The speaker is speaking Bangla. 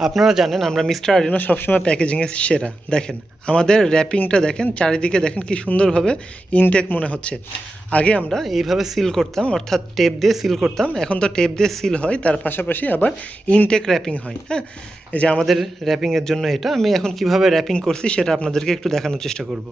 আপনারা জানেন, আমরা মিস্টার আরিনো সবসময় প্যাকেজিংয়ে সেরা। দেখেন, আমাদের র্যাপিংটা দেখেন, চারিদিকে দেখেন কি সুন্দরভাবে ইনটেক মনে হচ্ছে। আগে আমরা এইভাবে সিল করতাম, অর্থাৎ টেপ দিয়ে সিল করতাম। এখন তো টেপ দিয়ে সিল হয়, তার পাশাপাশি আবার ইনটেক র্যাপিং হয় হ্যাঁ? এই যে আমাদের র্যাপিংয়ের জন্য এটা, আমি এখন কীভাবে র্যাপিং করছি সেটা আপনাদেরকে একটু দেখানোর চেষ্টা করব।